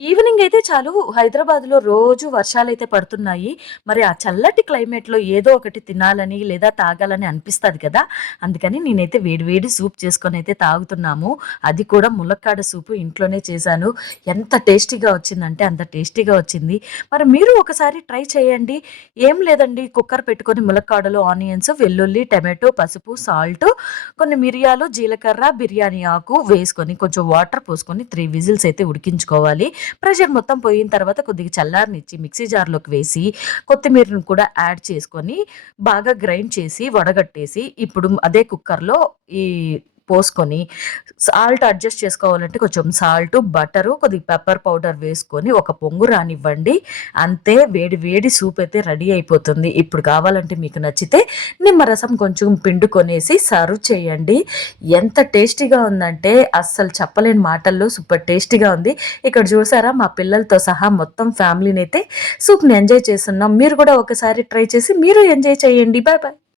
Evening అయితే చాలు హైదరాబాద్‌లో రోజు వర్షాలైతే పడుతున్నాయి. మరి ఆ చల్లటి క్లైమేట్‌లో ఏదో ఒకటి తినాలని లేదా తాగాలని అనిపిస్తుంది కదా! అందుకని నేనైతే వేడి వేడి సూప్ అయితే తాగుతున్నాము. అది కూడా ములక్కాడ సూపు ఇంట్లోనే చేశాను. ఎంత టేస్టీగా వచ్చిందంటే అంత టేస్టీగా వచ్చింది. మరి మీరు ఒకసారి ట్రై చేయండి. ఏం లేదండి కుక్కర్ పెట్టుకొని ములక్కాడలో ఆనియన్స్, వెల్లుల్లి, టమాటో, పసుపు, సాల్ట్, కొన్ని మిరియాలు, జీలకర్ర, బిర్యానీ ఆకు వేసుకొని కొంచెం వాటర్ పోసుకొని త్రీ విజిల్స్ అయితే ఉడికించుకోవాలి. ప్రెషర్ మొత్తం పోయిన తర్వాత కొద్దిగా చల్లారనిచ్చి మిక్సీ జార్‌లోకి వేసి కొత్తిమీరను కూడా యాడ్ చేసుకొని బాగా గ్రైండ్ చేసి వడగట్టేసి ఇప్పుడు అదే కుక్కర్‌లో ఈ పోసుకొని సాల్ట్ అడ్జస్ట్ చేసుకోవాలంటే కొంచెం సాల్ట్, బటరు, కొద్దిగా పెప్పర్ పౌడర్ వేసుకొని ఒక పొంగు రానివ్వండి. అంతే వేడి వేడి సూప్ అయితే రెడీ అయిపోతుంది. ఇప్పుడు కావాలంటే మీకు నచ్చితే నిమ్మరసం కొంచెం పిండుకొనేసి సర్వ్ చేయండి. ఎంత టేస్టీగా ఉందంటే అస్సలు చెప్పలేని మాటల్లో సూపర్ టేస్టీగా ఉంది. ఇక్కడ చూసారా మా పిల్లలతో సహా మొత్తం ఫ్యామిలీని అయితే సూప్‌ని ఎంజాయ్ చేస్తున్నాం. మీరు కూడా ఒకసారి ట్రై చేసి మీరు ఎంజాయ్ చేయండి. Bye bye.